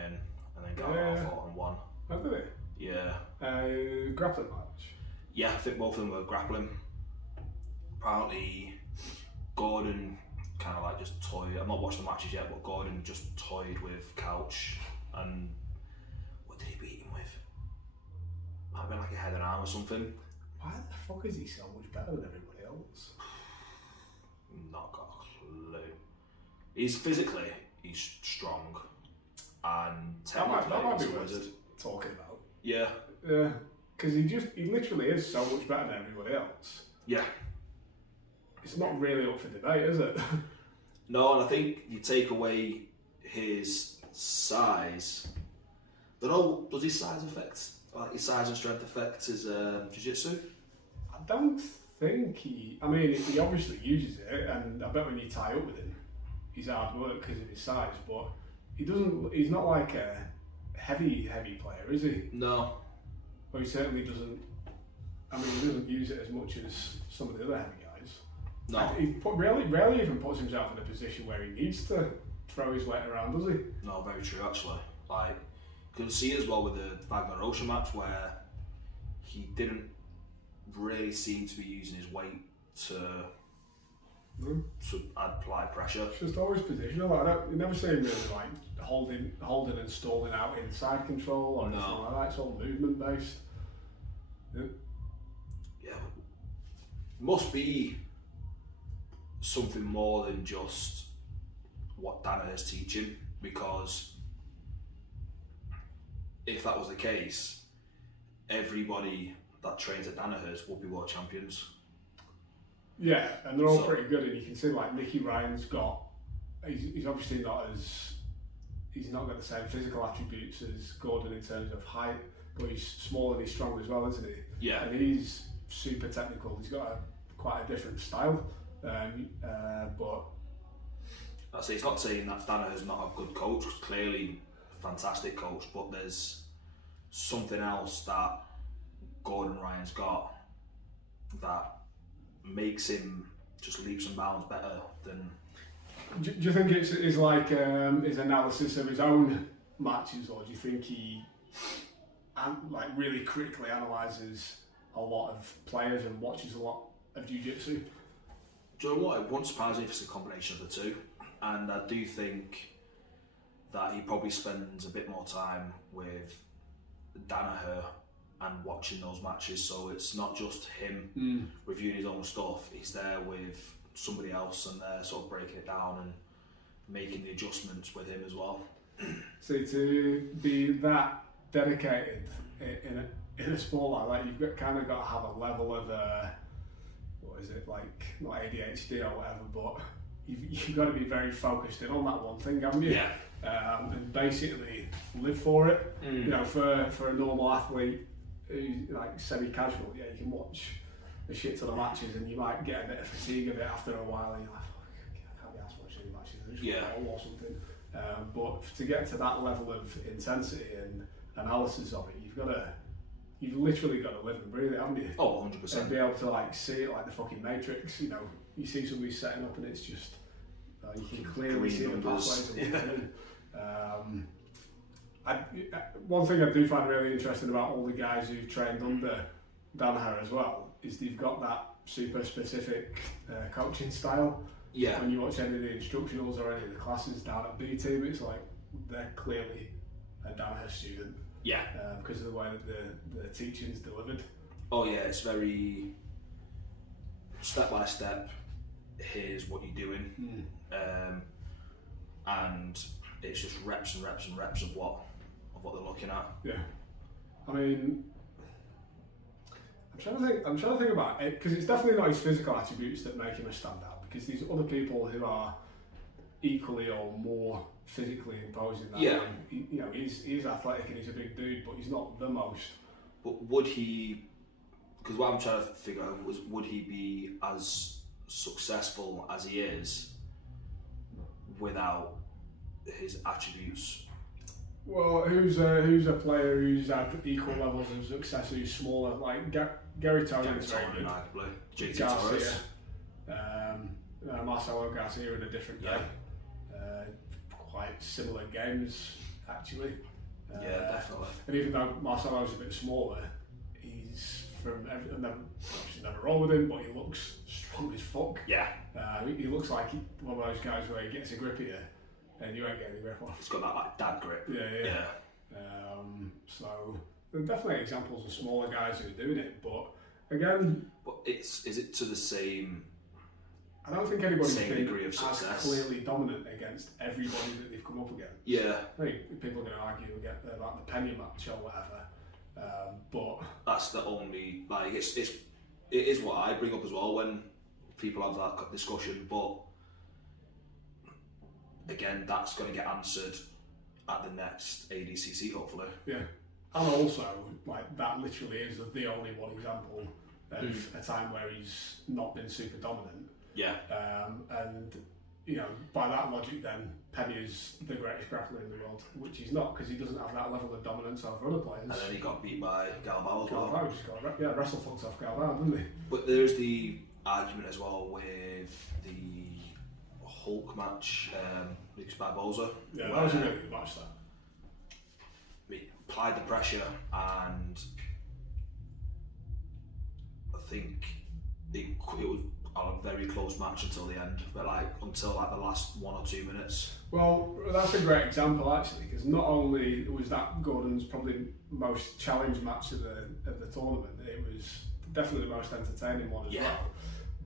Ryan, and then Galvao fought and won. Oh, did it? Yeah. Grappling match? Yeah, I think both of them were grappling. Apparently, Gordon kind of like just toyed. I've not watched the matches yet, but Gordon just toyed with Couch, and what did he beat him with? Might have been like a head and arm or something. Why the fuck is he so much better than everybody else? Not got a clue. He's physically, he's strong, and technically that might be he's a worth wizard. talking about. Yeah. Yeah, because he literally is so much better than everybody else. Yeah. It's not really up for debate, is it? No, and I think you take away his size. I don't know, does his size affect, like his size and strength affect his jiu-jitsu? I don't think he. I mean, he obviously uses it, and I bet when you tie up with him, he's hard work because of his size. But he doesn't. He's not like a heavy player, is he? No. Well, he certainly doesn't. I mean, he doesn't use it as much as some of the other heavy guys. No. He rarely even puts himself in a position where he needs to throw his weight around, does he? No, very true actually. Like, you can see it as well with the Wagner Rocha match where he didn't really seem to be using his weight to apply pressure. It's just always positional. You never see him really like holding and stalling out inside control or anything like that. It's all movement based. Yeah. Must be something more than just what Danaher's teaching, because if that was the case, everybody that trains at Danaher's would be world champions. Yeah, and they're all pretty good, and you can see like Nicky Ryan's got, he's obviously he's not got the same physical attributes as Gordon in terms of height, but he's small and he's strong as well, isn't he? Yeah. And he's super technical. He's got quite a different style, but I say, it's not saying that Danaher's not a good coach. Clearly, a fantastic coach, but there's something else that Gordon Ryan's got that makes him just leaps and bounds better than. Do you think it's like his analysis of his own matches, or do you think he like really critically analyses a lot of players and watches a lot of jiu-jitsu? Do you know what? It won't surprise me if it's a combination of the two, and I do think that he probably spends a bit more time with Danaher and watching those matches, so it's not just him reviewing his own stuff. He's there with somebody else and they're sort of breaking it down and making the adjustments with him as well. So to be that dedicated in a sport like that, you've kind of got to have a level of what is it, like not ADHD or whatever, but you've got to be very focused in on that one thing, haven't you? Yeah. And basically live for it. You know, for a normal athlete who's like semi-casual, yeah, you can watch a shit ton of matches and you might get a bit of fatigue of it after a while, and you're like, I can't be asked watching any matches, I just want to or something. But to get to that level of intensity and analysis of it, you've literally got to live and breathe it, haven't you? Oh, 100%. And be able to like see it like the fucking Matrix. You know, you see somebody setting up and it's just you can clearly see the pathways of what they're doing. One thing I do find really interesting about all the guys who've trained under Danaher as well is they've got that super specific coaching style. Yeah. When you watch any of the instructionals or any of the classes down at B Team, it's like they're clearly a Danaher student. Yeah. Because of the way that the teaching's delivered. Oh yeah, it's very step by step. Here's what you're doing, and it's just reps and reps and reps of what they're looking at. Yeah, I mean, I'm trying to think about it, because it's definitely not his physical attributes that make him a standout. Because these other people who are equally or more physically imposing than him, you know, he's athletic and he's a big dude, but he's not the most. But would he? Because what I'm trying to figure out was, would he be as successful as he is without his attributes? Well, who's a player who's had equal levels of success who's smaller? Like Gary Toney's very good. Arguably. JT Garcia, Torres. Marcelo Garcia in a different day. Quite similar games actually. Yeah, definitely. And even though Marcelo's a bit smaller, he's I've never rolled with him, but he looks strong as fuck. Yeah. He looks like one of those guys where he gets a grip here and you ain't getting a grip on. He's got that like dad grip. Yeah. So there are definitely examples of smaller guys who are doing it, but again, but is it to the same? I don't think anybody's same been degree of success. as clearly dominant against everybody that they've come up against. Yeah. I think people are going to argue about the Penny match or whatever, but that's the only like it is what I bring up as well when people have that discussion. But again, that's going to get answered at the next ADCC, hopefully. Yeah, and also like that literally is the only one example of a time where he's not been super dominant. Yeah. And you know, by that logic, then Penny is the greatest grappler in the world, which he's not because he doesn't have that level of dominance over other players. And then he got beat by Galvao as well. Galvao just got wrestle fucked off Galvao, didn't he? But there's the argument as well with the Hulk match, Lucas Barboza. Yeah, that was a really good match. That he applied the pressure, and I think it was a very close match until the end, but until the last 1 or 2 minutes. Well, that's a great example actually, because not only was that Gordon's probably most challenged match of the tournament, it was definitely the most entertaining one as well.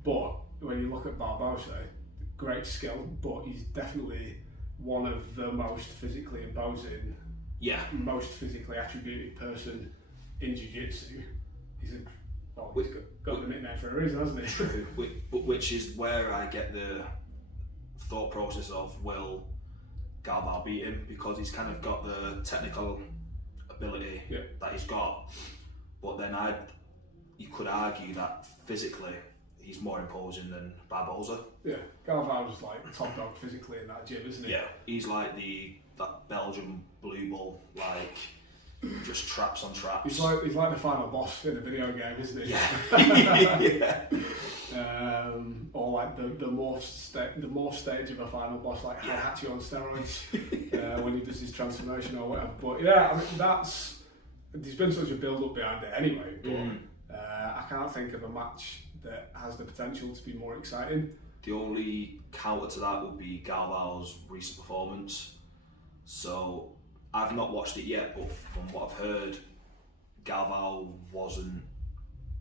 But when you look at Barboza, great skill, but he's definitely one of the most physically imposing, most physically attributed person in jiu-jitsu. He's got the nickname for a reason, hasn't he? True. Which is where I get the thought process of, will Galvao beat him? Because he's kind of got the technical ability that he's got, but then you could argue that physically he's more imposing than Barboza. Yeah, Galvao's like top dog physically in that gym, isn't he? Yeah, he's like that Belgian blue bull, like just traps on traps. He's like the final boss in a video game, isn't he? Yeah. Or like the morph stage of a final boss, like Heihachi on steroids, when he does his transformation or whatever. But yeah, I mean there's been such a build up behind it anyway. But I can't think of a match that has the potential to be more exciting. The only counter to that would be Galvao's recent performance. So I've not watched it yet, but from what I've heard, Galvao wasn't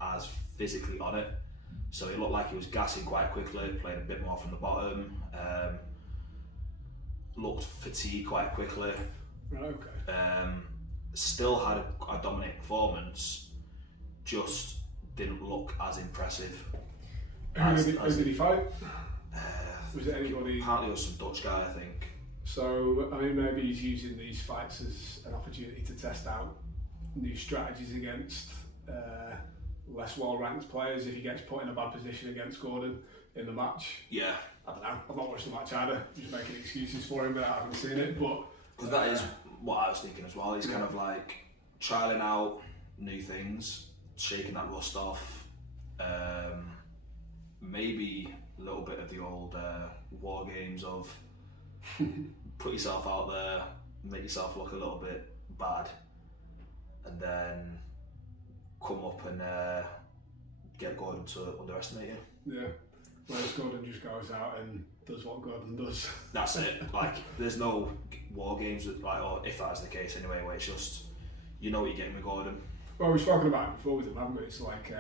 as physically on it. So it looked like he was gassing quite quickly, playing a bit more from the bottom, looked fatigued quite quickly. Right, okay. Still had a dominant performance, just didn't look as impressive. Who did he fight? Was it anybody? Apparently it was some Dutch guy, I think. So, I mean, maybe he's using these fights as an opportunity to test out new strategies against less well-ranked players if he gets put in a bad position against Gordon in the match. Yeah. I don't know, I've not watched the match either, just making excuses for him, but I haven't seen it. But because that is what I was thinking as well. He's kind of like trialling out new things, shaking that rust off. Maybe a little bit of the old war games of put yourself out there, make yourself look a little bit bad, and then come up and get Gordon to underestimate you. Yeah, whereas Gordon just goes out and does what Gordon does. That's it. Like, there's no war games or if that's the case anyway, where it's just you know what you're getting with Gordon. Well, we've spoken about it before with him, haven't we? It's like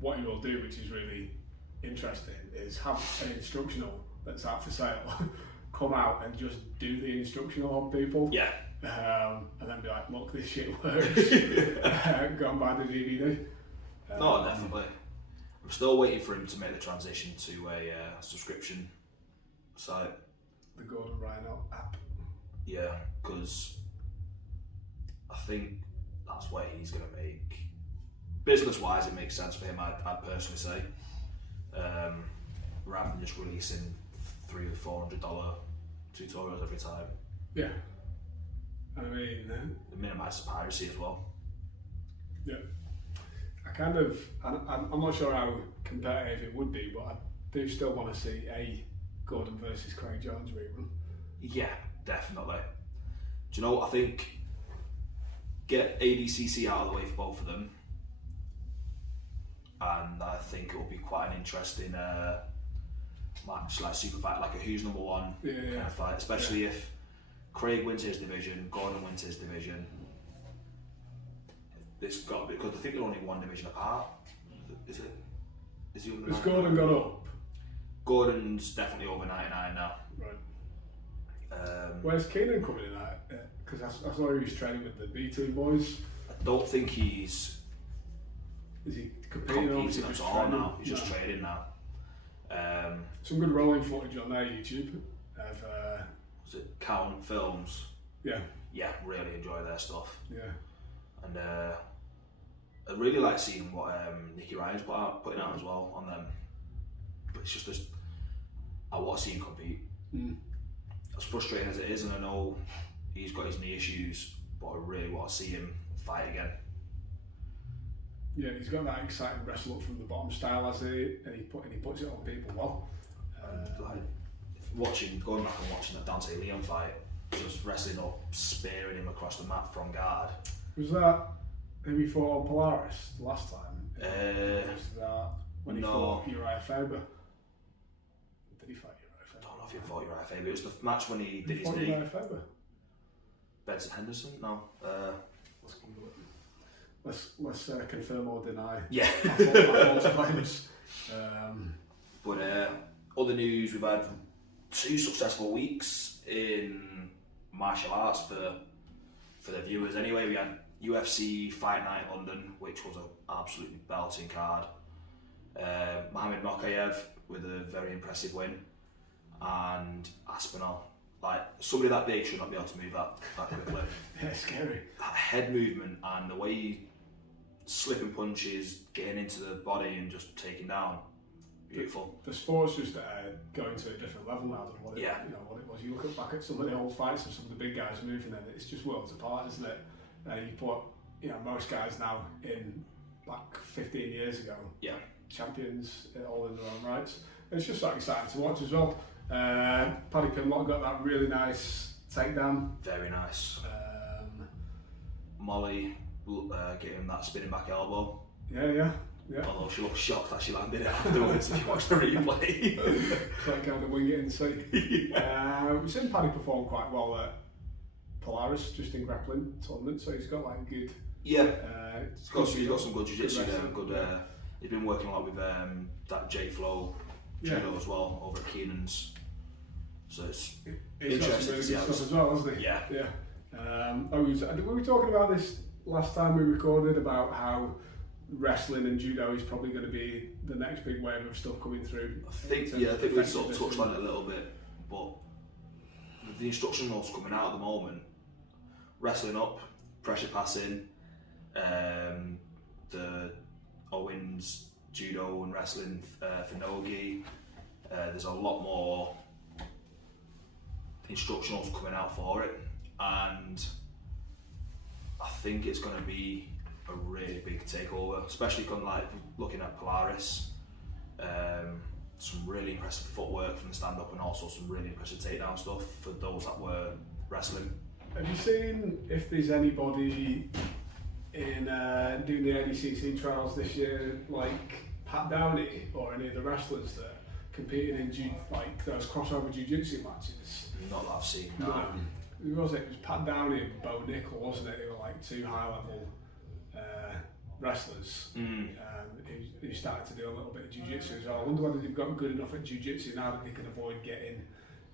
what he will do, which is really interesting, is have an instructional that's out for sale, come out and just do the instructional on people. Yeah. And then be like, look, this shit works. Go and buy the DVD. No, definitely. I'm still waiting for him to make the transition to a subscription site. The Gordon Ryan app. Yeah, because I think that's where he's going to make. Business-wise, it makes sense for him, I'd personally say. Rather than just releasing $300 or $400 tutorials every time. Yeah. I mean, it minimises piracy as well. Yeah. I'm not sure how competitive it would be, but I do still want to see a Gordon versus Craig Jones rerun. Yeah, definitely. Do you know what I think? Get ADCC out of the way for both of them, and I think it will be quite an interesting match, like super fight, like a who's number one kind of fight, especially if Craig wins his division, Gordon wins his division. It's got to be, because I think they're only one division apart. Is it? Is he Has Gordon gone up? Gordon's definitely over 99 now. Right. Where's Keenan coming in at? Because I saw he was training with the B2 boys. I don't think he's Is he competing at all now. He's just training now. Some good rolling footage on their YouTube of was it Count Films? Yeah, really enjoy their stuff. Yeah, and I really like seeing what Nicky Ryan's putting out as well on them. But it's just I want to see him compete. As frustrating as it is, and I know he's got his knee issues, but I really want to see him fight again. Yeah, he's got that exciting wrestle up from the bottom style, has he? And he puts it on people well. Going back and watching that Dante Leon fight, just wrestling up, spearing him across the mat from guard. Was that who he fought on Polaris the last time? Was that when he fought Uriah Faber? Did he fight Uriah Faber? I don't know if he fought Uriah Faber. It was the match when he did his knee. Uriah Faber? Benson Henderson? No. Let's confirm or deny. Yeah. False claims. But other news, we've had 2 successful weeks in martial arts for the viewers anyway. We had UFC Fight Night London, which was an absolutely belting card. Mohamed Mokayev with a very impressive win, and Aspinall. Like, somebody that big should not be able to move that quickly. Yeah, scary. That head movement and the way he slipping punches, getting into the body and just taking down. Beautiful. The sport's just going to a different level now than what it, Yeah. what it was. You look back at some of the old fights and some of the big guys moving, and it's just worlds apart, isn't it? You put most guys now in back 15 years ago. Yeah. Champions all in their own rights. And it's just so exciting to watch as well. Paddy Pimlott got that really nice takedown. Very nice. Molly getting that spinning back elbow. Yeah. Although she looked shocked that she landed it afterwards if you watch the replay. So I kind of wing it and see. We've seen Paddy perform quite well at Polaris, just in grappling tournament, so he's got like good. Yeah, he's got some good jiu-jitsu there. He's been working a lot with that J Flow judo as well over at Keenan's. So it's interesting to see how stuff as well, hasn't he? Yeah. Were we talking about this last time we recorded about how wrestling and judo is probably going to be the next big wave of stuff coming through? I think we sort of touched on it a little bit, but the instruction notes coming out at the moment, wrestling up, pressure passing, the Owens judo and wrestling for Nogi, there's a lot more instructionals coming out for it, and I think it's going to be a really big takeover, especially looking at Polaris. Some really impressive footwork from the stand-up and also some really impressive takedown stuff for those that were wrestling. Have you seen if there's anybody in doing the ADCC trials this year, like Pat Downey or any of the wrestlers that competed in those crossover jiu-jitsu matches? Not that I've seen, no. Who was it? It was Pat Downey and Bo Nickel, wasn't it? They were like 2 high-level wrestlers who started to do a little bit of jiu-jitsu as well. I wonder whether they've got good enough at jiu-jitsu now that they can avoid getting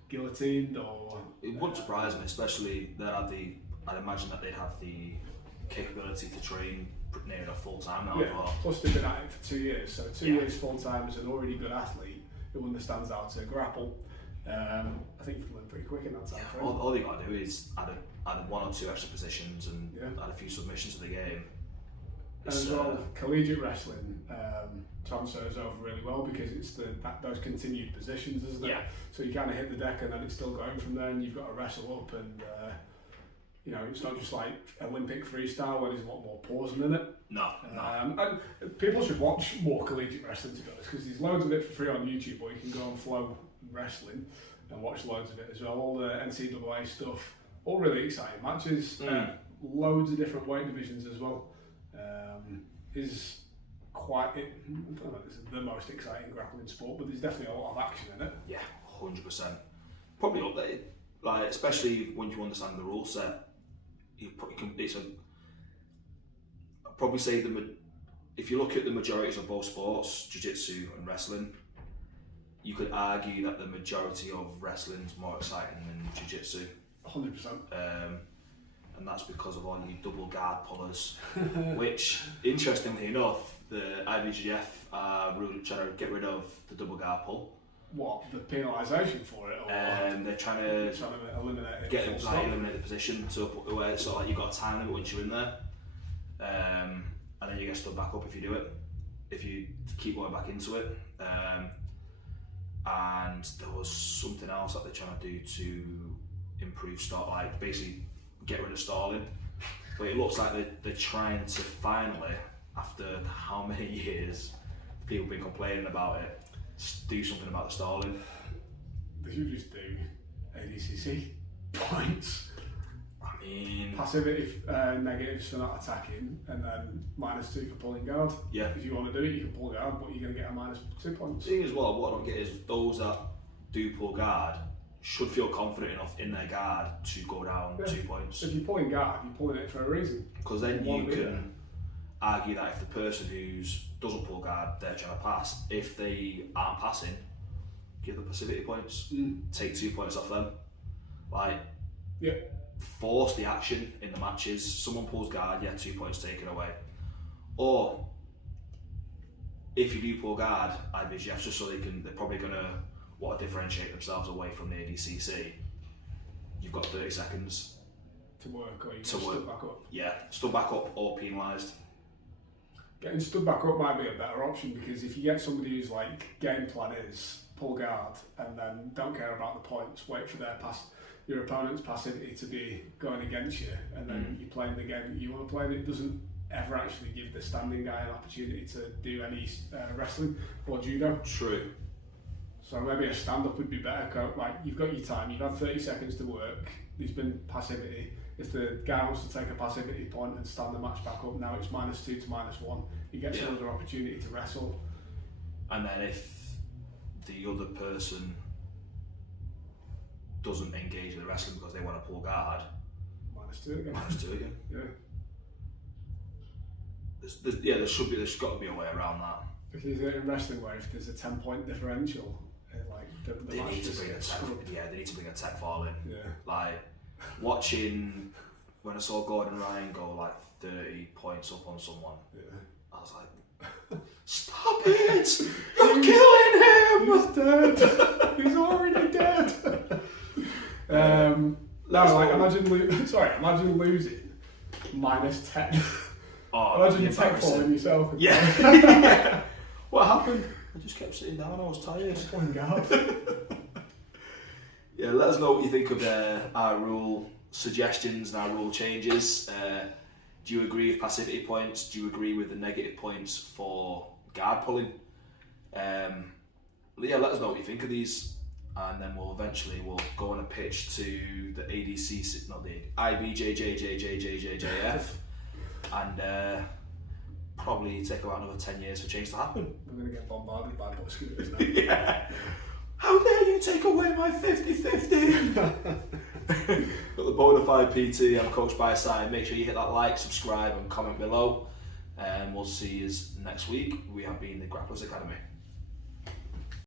guillotined or... It wouldn't surprise me, especially I'd imagine that they'd have the capability to train near enough full-time now as well. Plus they've been at it for 2 years, so 2 years full-time as an already good athlete who understands how to grapple. I think you can learn pretty quick in that time frame. All they got to do is add 1 or 2 extra positions and add a few submissions to the game. And as well, collegiate wrestling transfers over really well because it's those continued positions, isn't it? Yeah. So you kind of hit the deck and then it's still going from there, and you've got to wrestle up, and it's not just like Olympic freestyle where there's a lot more pausing in it. No. And people should watch more collegiate wrestling, to be honest, because there's loads of it for free on YouTube, or you can go on Flow Wrestling and watch loads of it as well. All the NCAA stuff, all really exciting matches. Loads of different weight divisions as well. Is quite, I don't know if this is the most exciting grappling sport, but there's definitely a lot of action in it. Yeah, 100%. Probably up there, like, especially when you understand the rule set. I'd probably say if you look at the majorities of both sports, jiu-jitsu and wrestling, you could argue that the majority of wrestling is more exciting than jiu-jitsu. 100%. And that's because of all your double guard pullers, which, interestingly enough, the IBJJF are really trying to get rid of the double guard pull. What, the penalisation for it? Or they're trying to eliminate it. Eliminate the position to where it's sort of like you've got a time limit once you're in there, and then you get stood back up if you do it, if you keep going back into it. And there was something else that they're trying to do to improve start, like basically get rid of stalling. But it looks like they're trying to finally, after how many years people have been complaining about it, do something about the stalling. They should just do ADCC points. I mean, passivity negatives for not attacking, and then -2 for pulling guard. Yeah. If you want to do it, you can pull guard, but you're going to get a -2 points. The thing as well, what I don't get is those that do pull guard should feel confident enough in their guard to go down 2 points. If you're pulling guard, you're pulling it for a reason. Because then you can argue that if the person who doesn't pull guard, they're trying to pass, if they aren't passing, give them passivity points, take 2 points off them. Like, force the action in the matches. Someone pulls guard, 2 points taken away. Or if you do pull guard, IBJJF, just so they're probably going to want to differentiate themselves away from the ADCC. You've got 30 seconds to work, or you can stood back up. Yeah, stood back up or penalised. Getting stood back up might be a better option, because if you get somebody who's like, game plan is pull guard and then don't care about the points, wait for your opponent's passivity to be going against you, and then you're playing the game that you want to play, and it doesn't ever actually give the standing guy an opportunity to do any wrestling or judo. True. So maybe a stand-up would be better. Like, you've got your time, you've had 30 seconds to work, there's been passivity. If the guy wants to take a passivity point and stand the match back up, now it's -2 to -1, he gets another opportunity to wrestle. And then if the other person doesn't engage in the wrestling because they want to pull guard, -2 again. -2 again. Yeah. There's got to be a way around that. Because in wrestling, where if there's a 10-point differential, like they need to bring a tech fall in. Yeah. Like, watching when I saw Gordon Ryan go like 30 points up on someone, I was like, stop it! You're killing him! He's dead! He's already dead! Imagine losing -10. Imagine tech falling yourself. Yeah. What happened? I just kept sitting down, I was tired. Oh my god. Yeah, let us know what you think of our rule suggestions and our rule changes. Do you agree with passivity points? Do you agree with the negative points for guard pulling? Let us know what you think of these, and then we'll go on a pitch to the ADCC, not the IBJJJJJJJF, and probably take about another 10 years for change to happen. We're going to get bombarded by butt scooters now. Yeah. How dare you take away my 50-50? Got the Bonafide PT, I'm Coach by Side. Make sure you hit that like, subscribe and comment below. And we'll see you next week. We have been the Grapplers Academy.